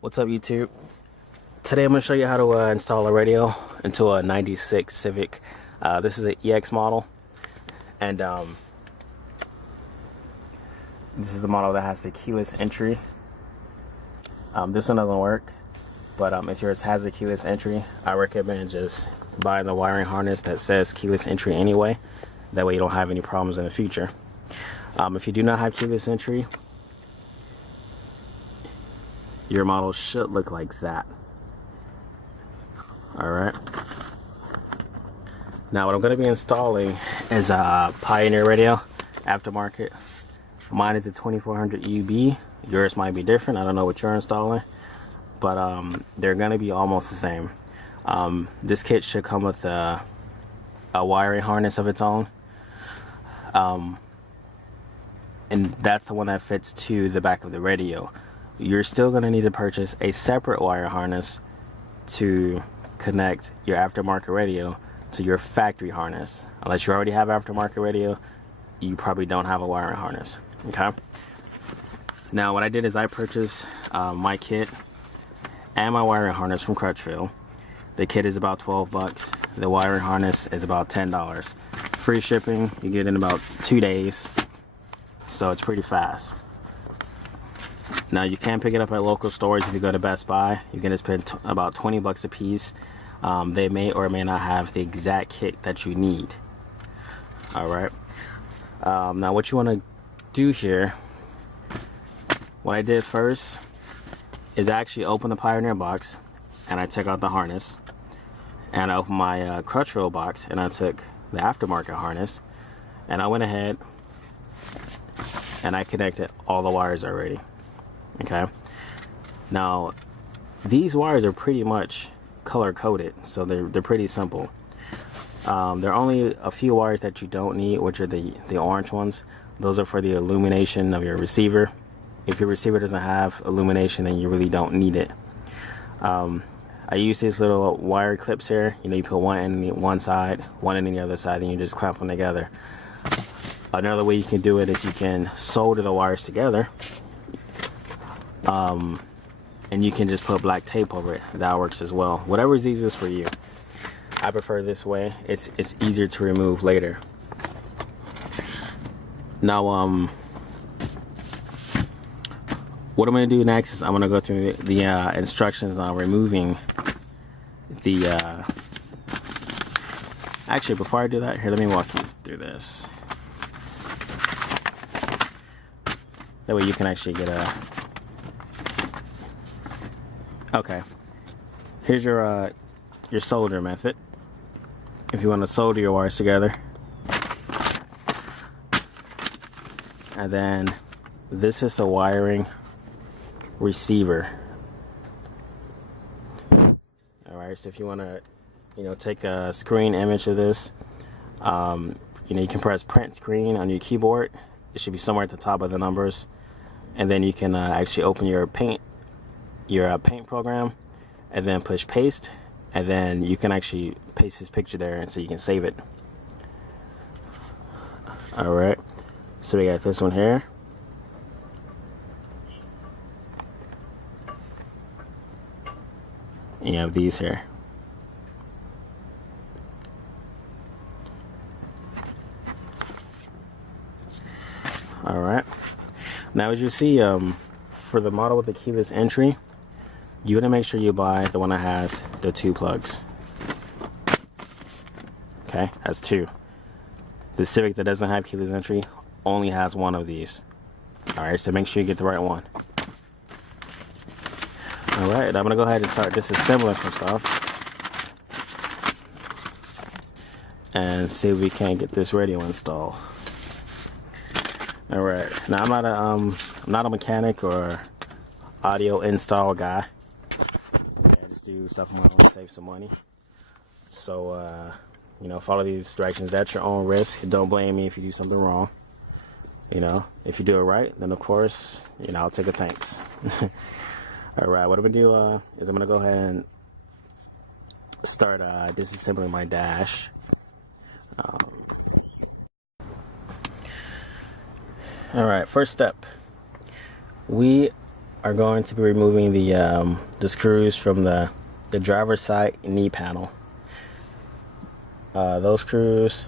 What's up, YouTube? Today I'm going to show you how to install a radio into a 96 Civic. This is an EX model, and this is the model that has the keyless entry. This one doesn't work, but if yours has a keyless entry, I recommend just buying the wiring harness that says keyless entry anyway. That way you don't have any problems in the future. If you do not have keyless entry, your model should look like that. Alright. Now what I'm going to be installing is a Pioneer radio, aftermarket. Mine is a 2400 UB. Yours might be different. I don't know what you're installing, but they're going to be almost the same. This kit should come with a wiring harness of its own. And that's the one that fits to the back of the radio. You're still going to need to purchase a separate wire harness to connect your aftermarket radio to your factory harness. Unless you already have aftermarket radio, you probably don't have a wiring harness. Okay. Now what I did is I purchased my kit and my wiring harness from Crutchfield. The kit is about 12 bucks. The wiring harness is about $10. Free shipping. You get it in about 2 days. So it's pretty fast. Now you can pick it up at local stores. If you go to Best Buy, you can just spend about 20 bucks a piece. They may or may not have the exact kit that you need. Alright. Now what you want to do here, what I did first is actually open the Pioneer box, and I took out the harness, and I opened my Crutchfield box, and I took the aftermarket harness, and I went ahead and I connected all the wires already. Okay. Now these wires are pretty much color coded, so they're pretty simple. There are only a few wires that you don't need, which are the orange ones. Those are for the illumination of your receiver. If your receiver doesn't have illumination, then you really don't need it. I use these little wire clips here. You know, you put one end on one side, one end on the other side, and you just clamp them together. Another way you can do it is you can solder the wires together, and you can just put black tape over it. That works as well. Whatever is easiest for you. I prefer this way. It's easier to remove later. Now what I'm going to do next is I'm going to go through the instructions on removing the actually, before I do that, here, let me walk you through this. That way you can actually get a... Okay. Here's your solder method. If you want to solder your wires together. And then this is the wiring receiver. Alright, so if you want to, take a screen image of this, you can press print screen on your keyboard. It should be somewhere at the top of the numbers, and then you can actually open your paint program, and then push paste, and then you can actually paste this picture there, and so you can save it. Alright, so we got this one here. You have these here. Alright. Now as you see, for the model with the keyless entry, you want to make sure you buy the one that has the 2 plugs. Okay, has 2. The Civic that doesn't have keyless entry only has 1 of these. Alright, so make sure you get the right one. Alright, I'm going to go ahead and start disassembling some stuff and see if we can get this radio installed. Alright, now I'm not a mechanic or audio install guy. I just do stuff on my own to save some money. So, follow these directions at your own risk. Don't blame me if you do something wrong. If you do it right, then of course, I'll take a thanks. Alright, what I'm going to do is I'm going to go ahead and start disassembling my dash. Alright, first step. We are going to be removing the screws from the driver's side knee panel. Those screws,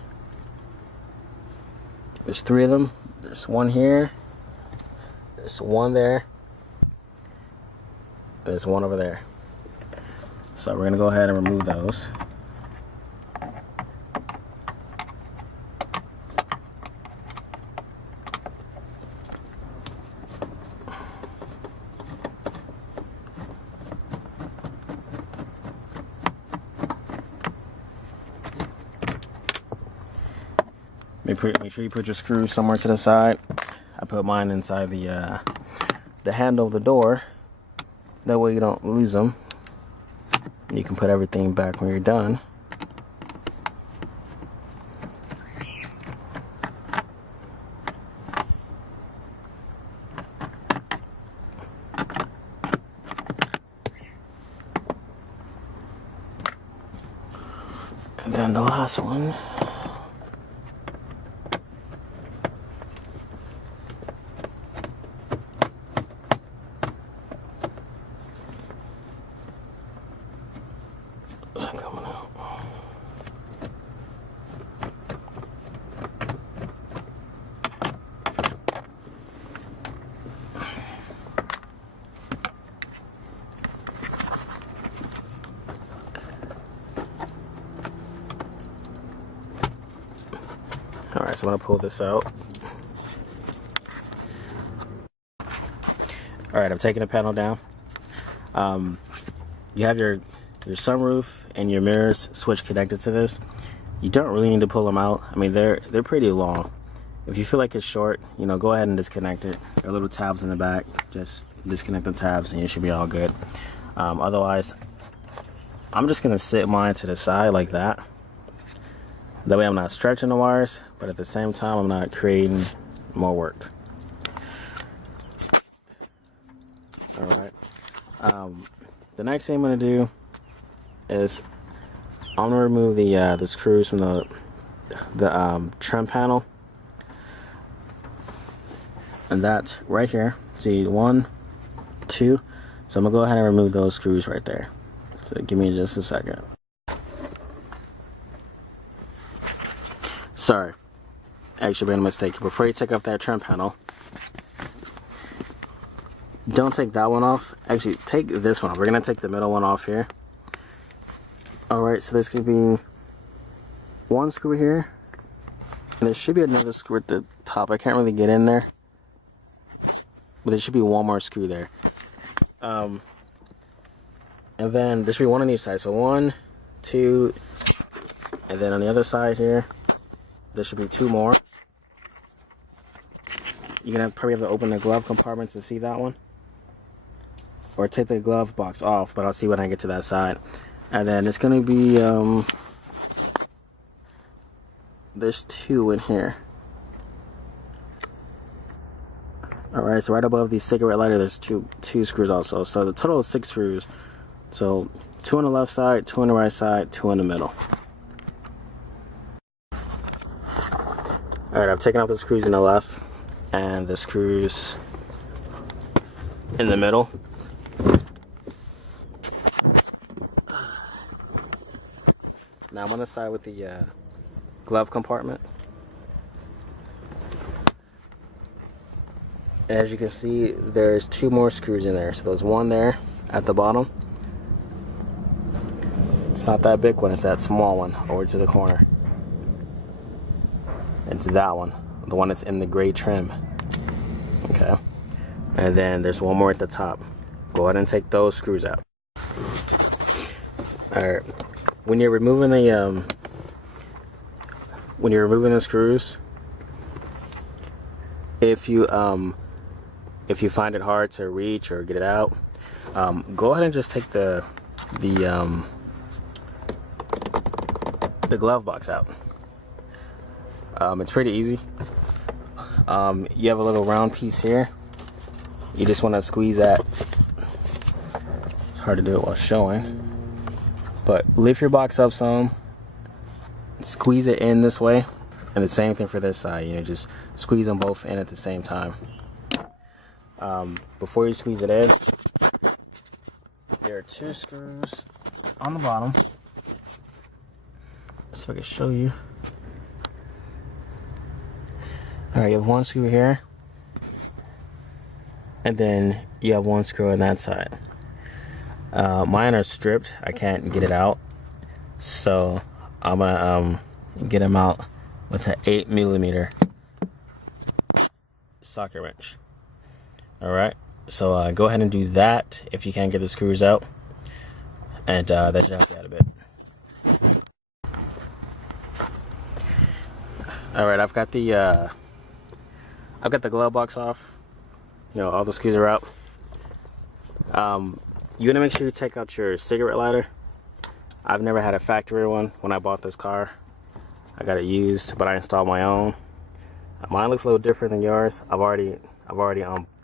there's 3 of them. There's one here, there's one there, there's one over there. So we're gonna go ahead and remove those. Make sure you put your screws somewhere to the side. I put mine inside the handle of the door. That way you don't lose them. You can put everything back when you're done. And then the last one. Alright, so I'm going to pull this out. Alright, I'm taking the panel down. You have your sunroof and your mirrors switch connected to this. You don't really need to pull them out. I mean, they're pretty long. If you feel like it's short, you know, go ahead and disconnect it. There are little tabs in the back. Just disconnect the tabs and you should be all good. Otherwise, I'm just going to sit mine to the side like that. That way I'm not stretching the wires, but at the same time I'm not creating more work. Alright. The next thing I'm going to do is I'm going to remove the screws from the trim panel. And that's right here. See, 1, 2. So I'm going to go ahead and remove those screws right there. So give me just a second. Sorry, actually made a mistake. Before you take off that trim panel, don't take that one off. Actually, take this one off. We're gonna take the middle one off here. Alright, so there's gonna be one screw here, and there should be another screw at the top. I can't really get in there, but there should be one more screw there. And then there should be one on each side. So 1, 2, and then on the other side here, there should be 2 more. You're gonna probably have to open the glove compartment to see that one, or take the glove box off, but I'll see when I get to that side. And then it's gonna be there's 2 in here. Alright, so right above the cigarette lighter there's two screws also. So the total of 6 screws. So 2 on the left side, 2 on the right side, 2 in the middle. Alright, I've taken off the screws in the left and the screws in the middle. Now I'm on the side with the glove compartment. As you can see, there's 2 more screws in there. So there's one there at the bottom. It's not that big one, it's that small one over to the corner. It's that one, the one that's in the gray trim. Okay. And then there's one more at the top. Go ahead and take those screws out. Alright. When you're removing the screws, if you find it hard to reach or get it out, go ahead and just take the glove box out. It's pretty easy. You have a little round piece here. You just want to squeeze that. It's hard to do it while showing, but lift your box up some, squeeze it in this way, and the same thing for this side. You know, just squeeze them both in at the same time. Before you squeeze it in, there are 2 screws on the bottom. So I can show you. Alright, you have 1 screw here, and then you have 1 screw on that side. Mine are stripped. I can't get it out, so I'm gonna get them out with an 8mm socket wrench. Alright, so go ahead and do that if you can't get the screws out, and that should help you out a bit. Alright, I've got the glove box off. You know, all the screws are out. You want to make sure you take out your cigarette lighter. I've never had a factory one. When I bought this car, I got it used, but I installed my own. Mine looks a little different than yours. I've already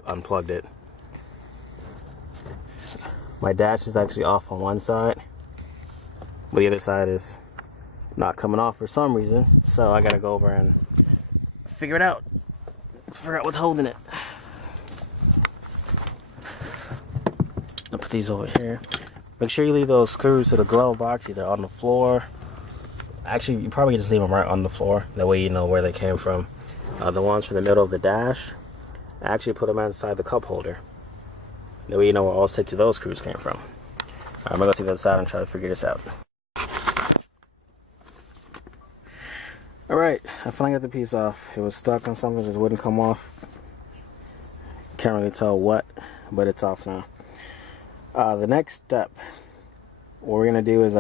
unplugged it. My dash is actually off on one side, but the other side is not coming off for some reason. So I gotta go over and figure it out. Figure out what's holding it. I'll put these over here. Make sure you leave those screws to the glove box either on the floor. Actually, you probably just leave them right on the floor. That way you know where they came from. The ones from the middle of the dash, actually put them inside the cup holder. That way you know where all 6 of those screws came from. I'm gonna go to the other side and try to figure this out. Alright, I finally got the piece off. It was stuck on something, just wouldn't come off. Can't really tell what, but it's off now. The next step, what we're gonna do is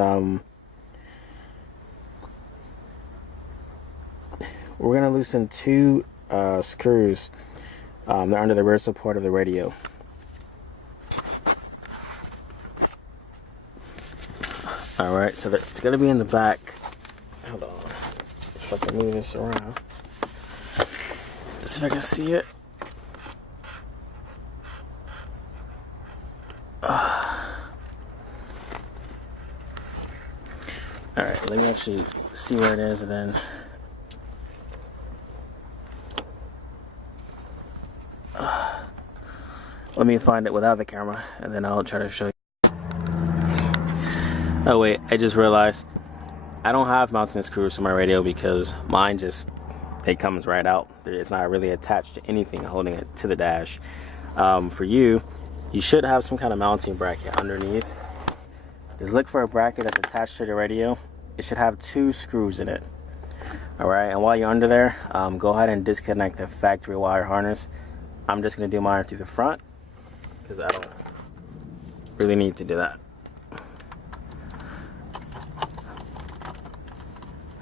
we're gonna loosen 2 screws. They're under the rear support of the radio. Alright, so it's gonna be in the back. Hold on. If I can move this around. Let's see if I can see it. Alright, let me actually see where it is, and then let me find it without the camera, and then I'll try to show you. Oh wait, I just realized I don't have mounting screws for my radio because mine it comes right out. It's not really attached to anything holding it to the dash. For you should have some kind of mounting bracket underneath. Just look for a bracket that's attached to the radio. It should have 2 screws in it. Alright, and while you're under there, go ahead and disconnect the factory wire harness. I'm just going to do mine through the front because I don't really need to do that.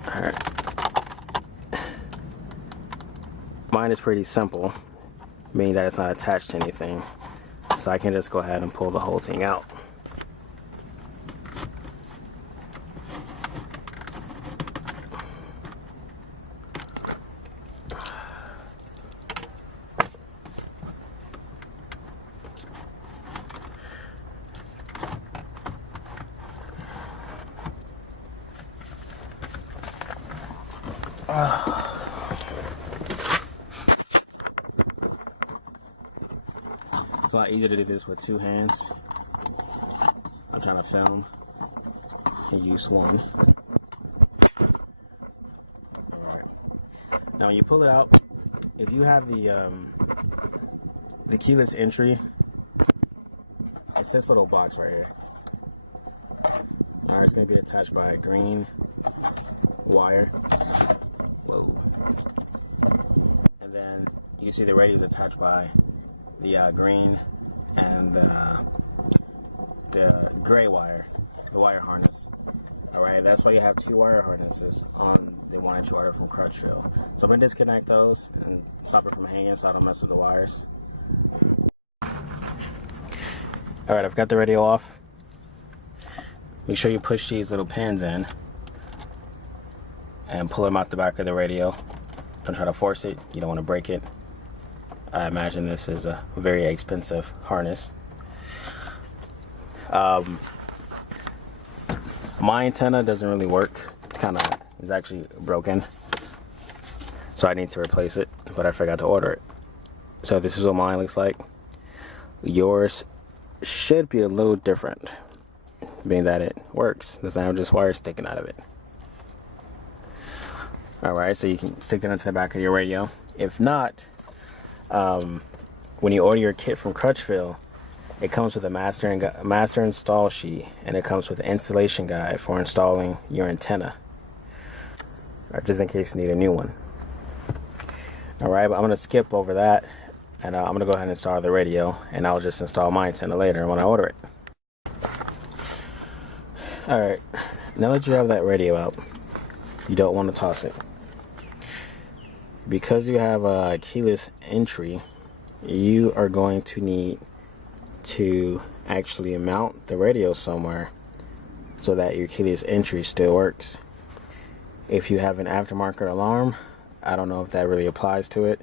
Alright. Mine is pretty simple, meaning that it's not attached to anything. So I can just go ahead and pull the whole thing out. It's a lot easier to do this with 2 hands. I'm trying to film and use one. Alright. Now when you pull it out, if you have the keyless entry, it's this little box right here. Alright, it's going to be attached by a green wire. Whoa. And then you see the radio is attached by the green and the gray wire, the wire harness. Alright, that's why you have 2 wire harnesses on the one that you ordered from Crutchfield. So I'm going to disconnect those and stop it from hanging so I don't mess with the wires. Alright, I've got the radio off. Make sure you push these little pins in and pull them out the back of the radio. Don't try to force it, you don't want to break it. I imagine this is a very expensive harness. My antenna doesn't really work. It's actually broken, so I need to replace it, but I forgot to order it. So this is what mine looks like. yours should be a little different, being that it works. Doesn't have just wires sticking out of it. Alright, so you can stick that into the back of your radio. If not, when you order your kit from Crutchfield, it comes with a master install sheet, and it comes with an installation guide for installing your antenna, just in case you need a new one. Alright, but I'm going to skip over that, and I'm going to go ahead and install the radio, and I'll just install my antenna later when I order it. Alright, now that you have that radio out, you don't want to toss it. Because you have a keyless entry, you are going to need to actually mount the radio somewhere so that your keyless entry still works. If you have an aftermarket alarm, I don't know if that really applies to it.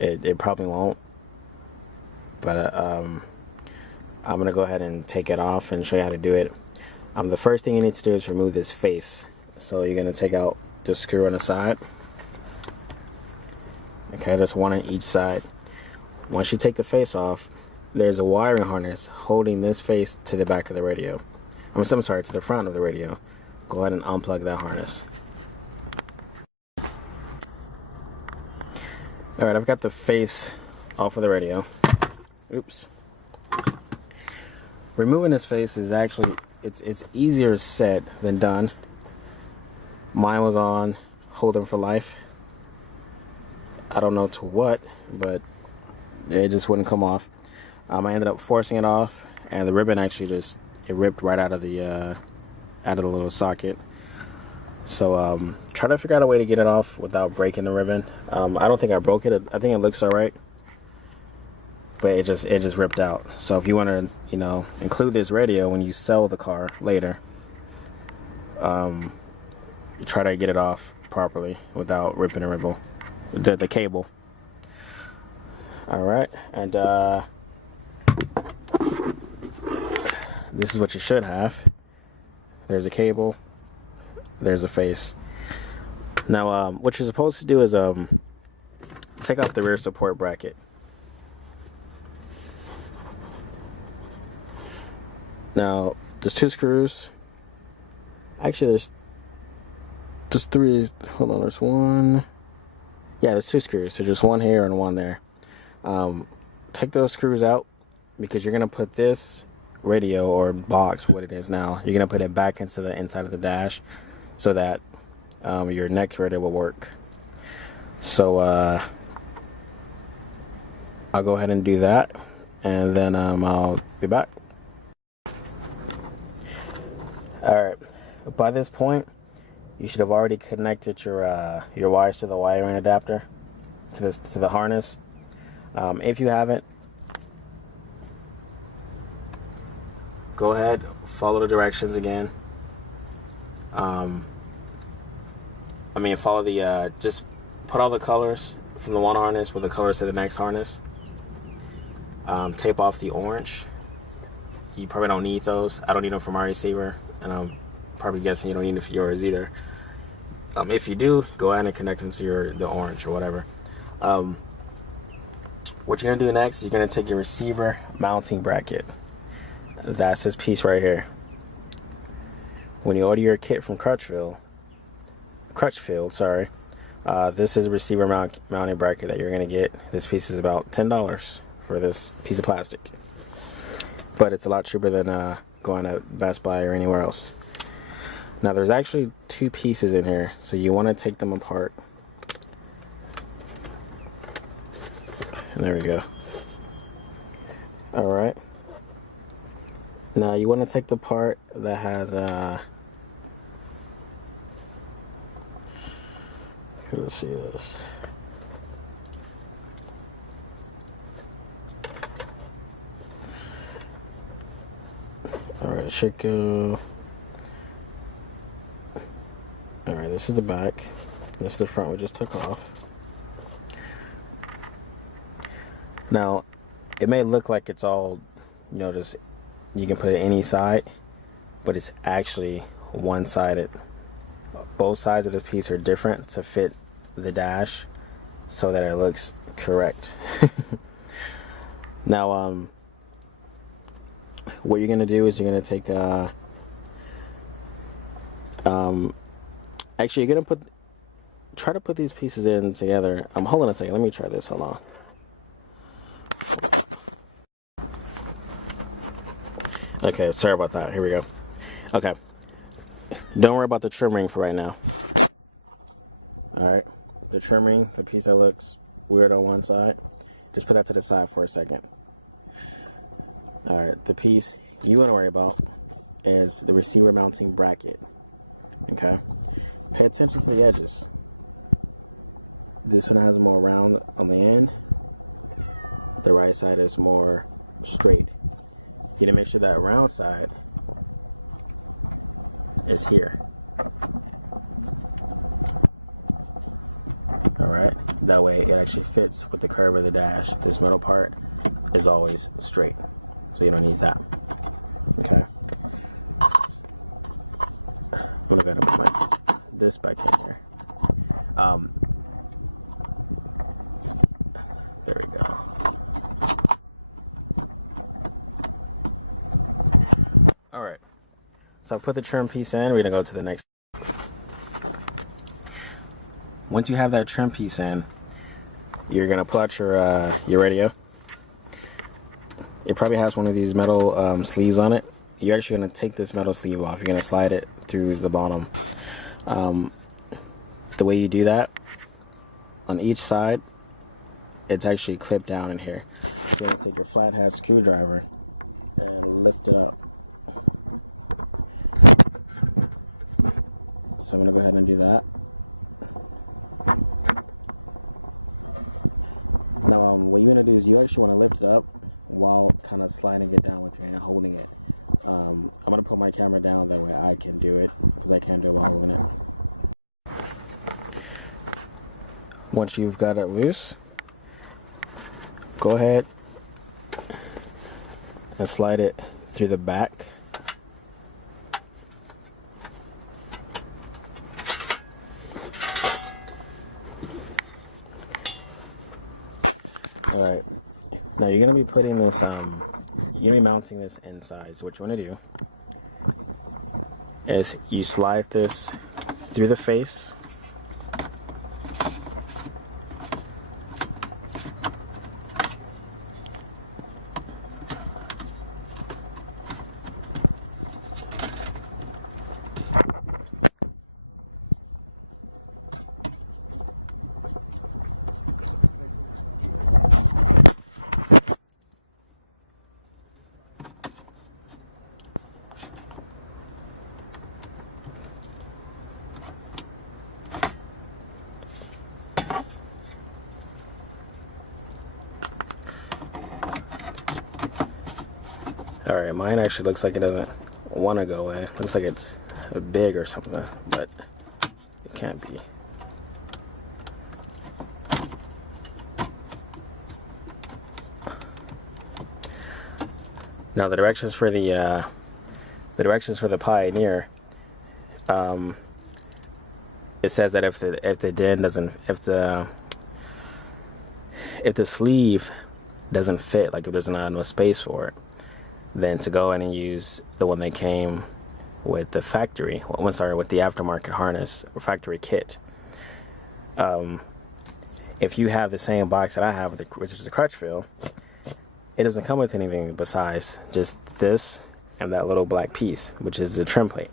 It probably won't, but I'm gonna go ahead and take it off and show you how to do it. The first thing you need to do is remove this face. So you're gonna take out the screw on the side. Okay, just one on each side. Once you take the face off, there's a wiring harness holding this face to the back of the radio. I'm sorry, to the front of the radio. Go ahead and unplug that harness. Alright, I've got the face off of the radio. Oops. Removing this face is actually, it's easier said than done. Mine was on holding for life. I don't know to what, but it just wouldn't come off. I ended up forcing it off, and the ribbon actually it ripped right out of the little socket. So try to figure out a way to get it off without breaking the ribbon. I don't think I broke it. I think it looks all right, but it just ripped out. So if you want to, you know, include this radio when you sell the car later, you try to get it off properly without ripping the cable. All right, and this is what you should have. There's a cable, there's a face. Now what you're supposed to do is take off the rear support bracket. Now there's two screws. Actually there's three. Hold on, there's one. Yeah, there's two screws. So just one here and one there. Take those screws out, because you're gonna put this radio or box, what it is now, you're gonna put it back into the inside of the dash so that your next radio will work. So I'll go ahead and do that, and then I'll be back. Alright, by this point you should have already connected your wires to the wiring adapter, to the harness. If you haven't, go ahead, follow the directions again. Follow the, just put all the colors from the one harness with the colors to the next harness. Tape off the orange. You probably don't need those. I don't need them for my receiver, and I'm probably guessing you don't need them for yours either. If you do, go ahead and connect them to the orange or whatever. What you're gonna do next is you're gonna take your receiver mounting bracket. That's this piece right here. When you order your kit from Crutchfield, sorry, this is a receiver mounting bracket that you're gonna get. This piece is about $10 for this piece of plastic, but it's a lot cheaper than going to Best Buy or anywhere else. Now there's actually two pieces in here, so you want to take them apart. And there we go. All right. Now you want to take the part that has here, let's see this. All right, it should go. All right, this is the back. This is the front we just took off. Now, it may look like it's all, you know, just you can put it any side, but it's actually one-sided. Both sides of this piece are different to fit the dash so that it looks correct. Now, what you're gonna do is you're gonna take actually, you're gonna try to put these pieces in together. Hold on a second. Let me try this. Hold on. Okay, sorry about that. Here we go. Okay. Don't worry about the trim ring for right now. Alright. The trim ring, the piece that looks weird on one side, just put that to the side for a second. Alright, the piece you want to worry about is the receiver mounting bracket. Okay? Pay attention to the edges. This one has more round on the end. The right side is more straight. You need to make sure that round side is here. Alright, that way it actually fits with the curve of the dash. This middle part is always straight, so you don't need that. Okay. I'm gonna go ahead and put this back in here. There we go. Alright, so I put the trim piece in. We're gonna go to the next. Once you have that trim piece in, you're gonna pull out your radio. It probably has one of these metal sleeves on it. You're actually gonna take this metal sleeve off. You're gonna slide it through the bottom. The way you do that, on each side, it's actually clipped down in here. So you're gonna take your flathead screwdriver and lift it up. So I'm gonna go ahead and do that. Now, what you're gonna do is you actually want to lift it up while kind of sliding it down with your hand, holding it. I'm gonna put my camera down, that way I can do it, because I can't do it while holding it. Once you've got it loose, go ahead and slide it through the back. Alright, now you're going to be putting this, you're going to be mounting this inside. So what you want to do is you slide this through the face. Alright, mine actually looks like it doesn't want to go away. Looks like it's big or something, but it can't be. Now the directions for the Pioneer, it says that if the sleeve doesn't fit, like if there's not enough space for it, then to go in and use the one that came with the factory, with the aftermarket harness or factory kit. If you have the same box that I have, which is the crutch fill, it doesn't come with anything besides just this and that little black piece, which is the trim plate.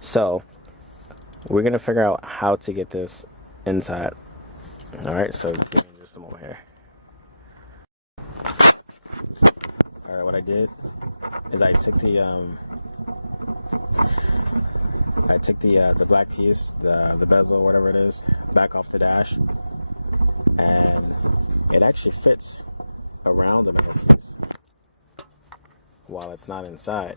So we're gonna figure out how to get this inside. All right, so just some more here. All right, what I did is I took the black piece, the bezel, whatever it is, back off the dash, and it actually fits around the metal piece while it's not inside.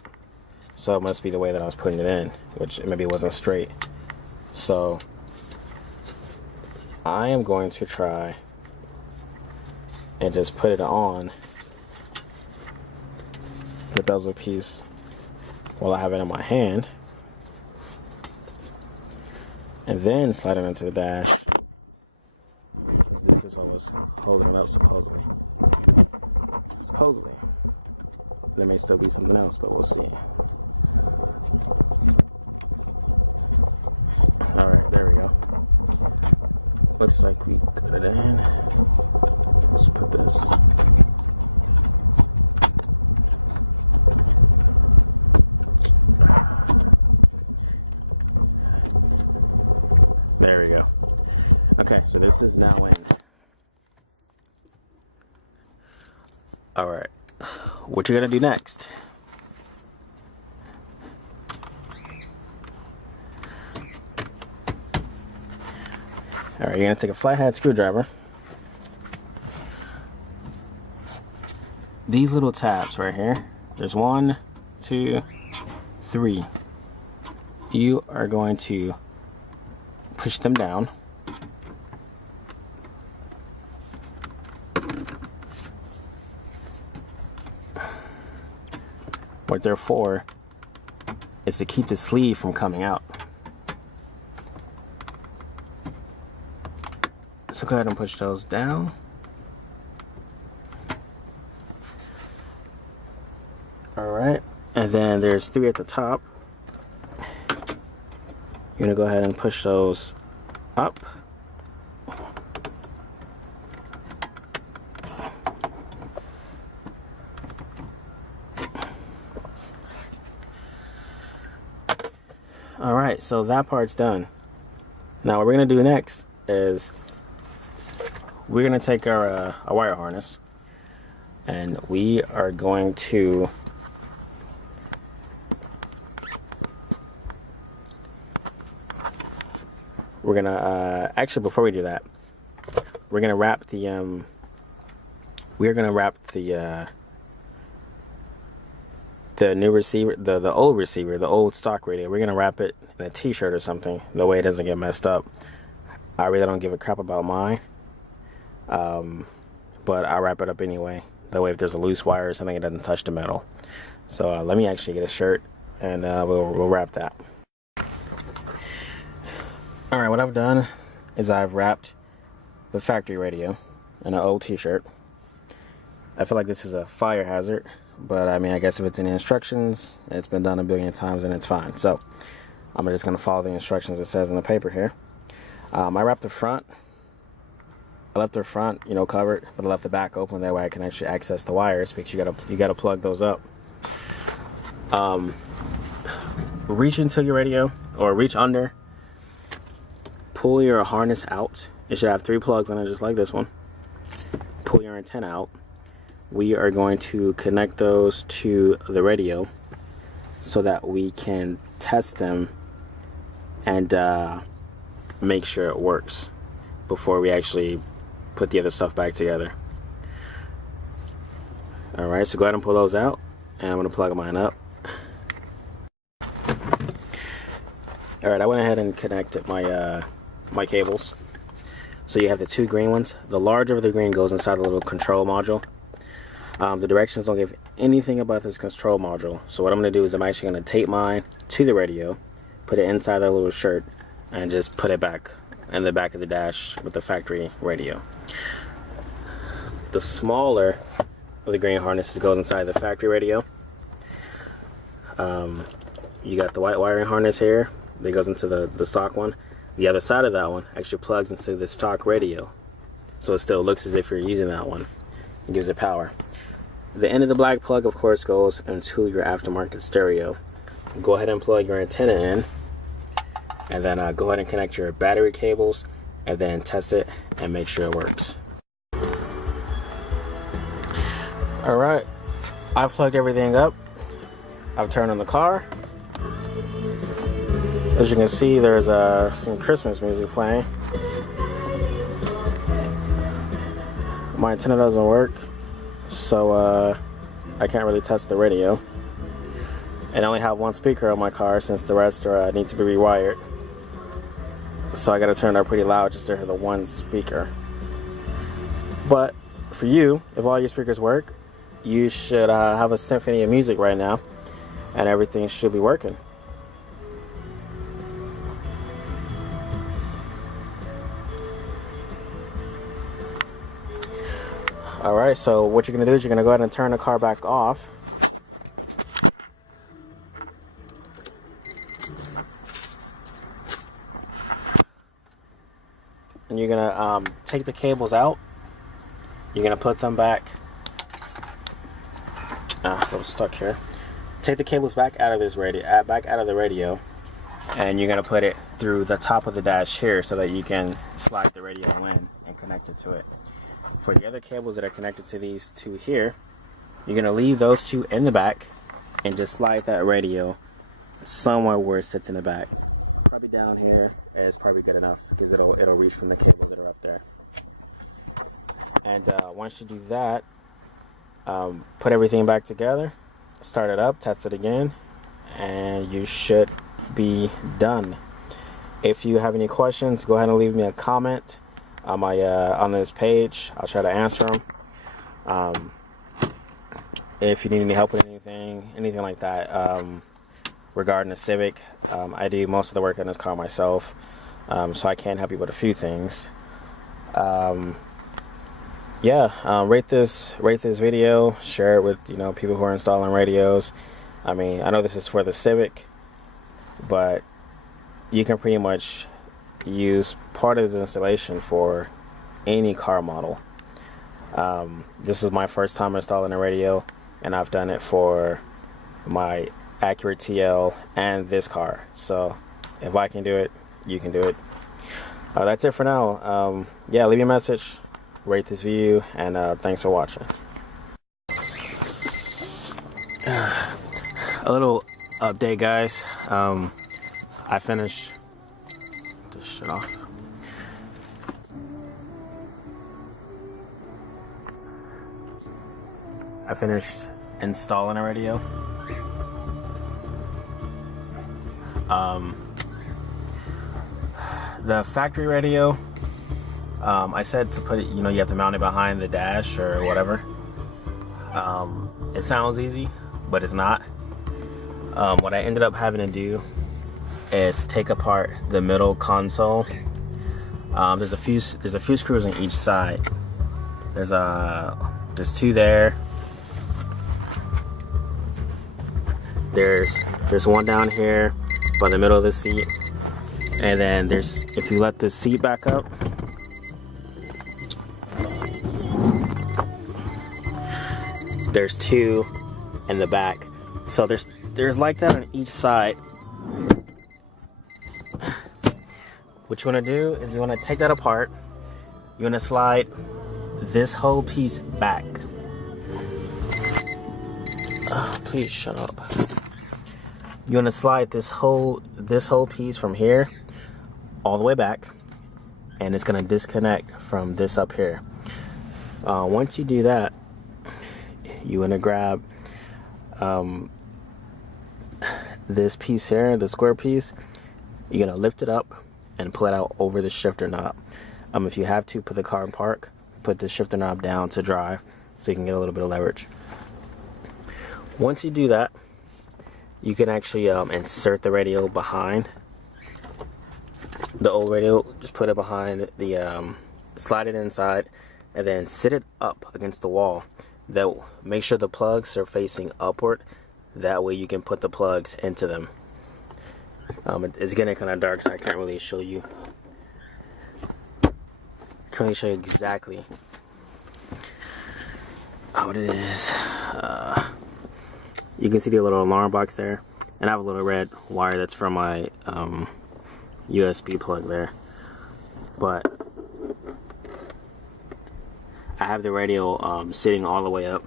So it must be the way that I was putting it in, which maybe it wasn't straight. So I am going to try and just put it on the bezel piece while I have it in my hand, and then slide it into the dash. This is what was holding it up supposedly. supposedly. There may still be something else, but we'll see. Alright, there we go. Looks like we got it in. Let's put this. There we go. Okay, so this is now in. Alright, what you're gonna do next? Alright, you're gonna take a flathead screwdriver. These little tabs right here, there's 1, 2, 3. You are going to push them down. What they're for is to keep the sleeve from coming out. So go ahead and push those down. Alright, and then there's 3 at the top. You're gonna go ahead and push those up. Alright, so that part's done. Now what we're gonna do next is we're gonna take our wire harness and we are going to actually, before we do that, we're gonna wrap the new receiver, the old receiver, the old stock radio. We're gonna wrap it in a t-shirt or something, the way it doesn't get messed up. I really don't give a crap about mine, but I wrap it up anyway. That way, if there's a loose wire or something, it doesn't touch the metal. So let me actually get a shirt, and we'll wrap that. All right, what I've done is I've wrapped the factory radio in an old t-shirt. I feel like this is a fire hazard, but I mean, I guess if it's in the instructions, it's been done a billion times and it's fine. So I'm just gonna follow the instructions it says in the paper here. I wrapped the front. I left the front, you know, covered, but I left the back open. That way I can actually access the wires, because you gotta plug those up. Reach into your radio, or reach under. Pull your harness out. It should have 3 plugs on it, just like this one. Pull your antenna out. We are going to connect those to the radio so that we can test them and make sure it works before we actually put the other stuff back together. Alright, so go ahead and pull those out, and I'm going to plug mine up. Alright, I went ahead and connected my cables. So you have the 2 green ones. The larger of the green goes inside the little control module. The directions don't give anything about this control module. So what I'm going to do is I'm actually going to tape mine to the radio, put it inside that little shirt, and just put it back in the back of the dash with the factory radio. The smaller of the green harnesses goes inside the factory radio. You got the white wiring harness here that goes into the stock one. The other side of that one actually plugs into the stock radio, so it still looks as if you're using that one. It gives it power. The end of the black plug, of course, goes into your aftermarket stereo. Go ahead and plug your antenna in, and then go ahead and connect your battery cables, and then test it and make sure it works. Alright, I've plugged everything up. I've turned on the car. As you can see, there's some Christmas music playing. My antenna doesn't work, so I can't really test the radio. And I only have 1 speaker on my car, since the rest need to be rewired. So I gotta turn it up pretty loud just to hear the 1 speaker. But for you, if all your speakers work, you should have a symphony of music right now, and everything should be working. Alright, so what you're going to do is you're going to go ahead and turn the car back off. And you're going to take the cables out. You're going to put them back. I was stuck here. Take the cables back out of this radio, back out of the radio, and you're going to put it through the top of the dash here so that you can slide the radio in and connect it to it. For the other cables that are connected to these two here, you're going to leave those two in the back and just slide that radio somewhere where it sits in the back. Probably down here is probably good enough because it'll reach from the cables that are up there. And once you do that, put everything back together, start it up, test it again, and you should be done. If you have any questions, go ahead and leave me a comment on my on this page. I'll try to answer them. If you need any help with anything like that, regarding the Civic, I do most of the work on this car myself, so I can help you with a few things. Rate this video, share it with people who are installing radios. I mean, I know this is for the Civic, but you can pretty much use part of this installation for any car model. This is my first time installing a radio, and I've done it for my Acura TL and this car. So if I can do it, you can do it. That's it for now. Leave me a message, rate this video, and thanks for watching. A little update, guys. I finished this shit off. I finished installing a radio. The factory radio, I said to put it, you have to mount it behind the dash or whatever. It sounds easy, but it's not. What I ended up having to do is take apart the middle console. There's a few screws on each side. There's two there. There's one down here by the middle of the seat, and then if you let the seat back up, there's two in the back. So there's like that on each side. What you want to do is you want to take that apart. You want to slide this whole piece back. Please shut up. You want to slide this whole piece from here all the way back, and it's going to disconnect from this up here. Once you do that, you want to grab this piece here, the square piece. You're going to lift it up and pull it out over the shifter knob. If you have to, put the car in park, put the shifter knob down to drive so you can get a little bit of leverage. Once you do that, you can actually insert the radio behind the old radio. Just put it behind the slide it inside, and then sit it up against the wall. That make sure the plugs are facing upward. That way you can put the plugs into them. It's getting kind of dark, so I can't really show you. Can't really show you exactly what it is. You can see the little alarm box there, and I have a little red wire that's from my USB plug there. But I have the radio sitting all the way up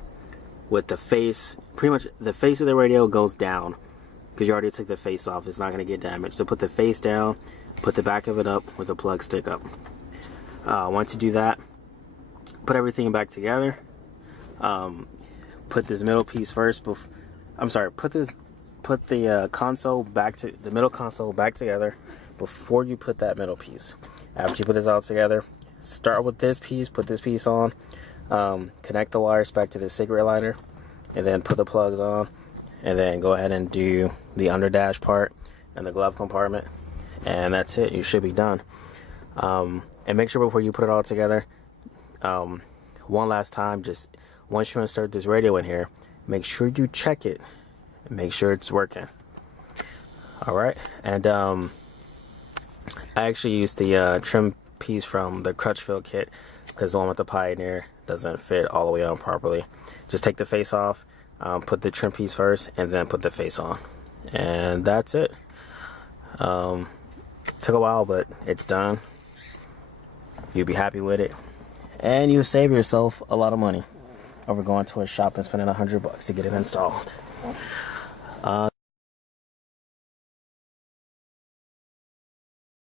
with the face, pretty much the face of the radio goes down because you already took the face off. It's not going to get damaged. So put the face down, put the back of it up with the plug stick up. Once you do that, put everything back together. Put this middle piece first. Put the console back to the middle console back together before you put that middle piece. After you put this all together, start with this piece, put this piece on, connect the wires back to the cigarette lighter, and then put the plugs on, and then go ahead and do the under dash part and the glove compartment, and that's it. You should be done. And make sure before you put it all together, one last time, just once you insert this radio in here, make sure you check it, make sure it's working. All right, and I actually used the trim piece from the Crutchfield kit because the one with the Pioneer doesn't fit all the way on properly. Just take the face off, put the trim piece first, and then put the face on, and that's it. Took a while, but it's done. You'll be happy with it, and you save yourself a lot of money over going to a shop and spending $100 to get it installed.